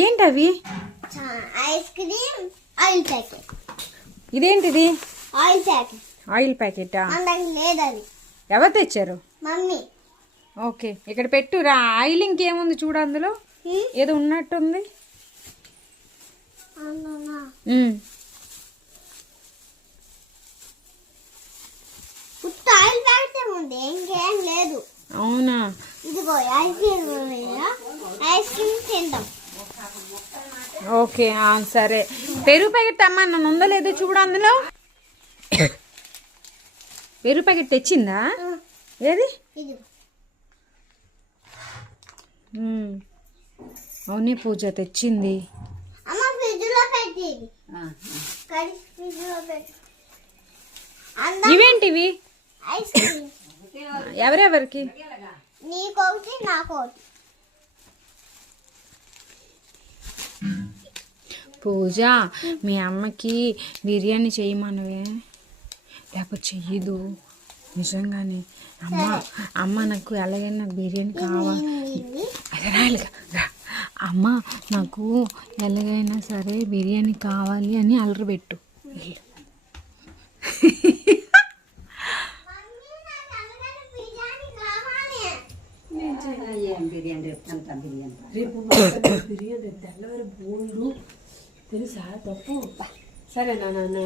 ఏంటవి? Ice cream oil packet. ఇదేంటిది? Oil packet. Oil ప్యాకెటా? లేదని ఎవరు తెచ్చారు? మమ్మీ. ఓకే, ఇక్కడ పెట్టురా. ఆయిల్ ఇంకేముంది చూడు, అందులో ఏదో ఉన్నట్టుంది. ఆయిల్ ప్యాకెట్ ఉంది, ఇంకేం లేదు. అవునా? ఇదిగో ఐస్ క్రీమ్ తిందాం. ఓకే, సరే. పెరుగు ప్యాకెట్ అమ్మా నన్ను ఉందో లేదో చూడు అందులో. పెరుగు ప్యాకెట్ తెచ్చిందా? ఏది? అవునే పూజ తెచ్చింది. ఇవేంటివి? ఎవరెవరికి? నీకొకటి నాకొకటి. పూజ, మీ అమ్మకి బిర్యానీ చేయమనవే, లేకపోతే చెయ్యదు. నిజంగానే అమ్మ నాకు ఎలాగైనా నాకు బిర్యానీ కావాలి. అదే రాయలుగా అమ్మ నాకు ఎలాగైనా సరే బిర్యానీ కావాలి అని అలరి పెట్టు. తెల్లవారు బోళ్ళు తెలుసా? తప్పు. సరేనా నాన్న?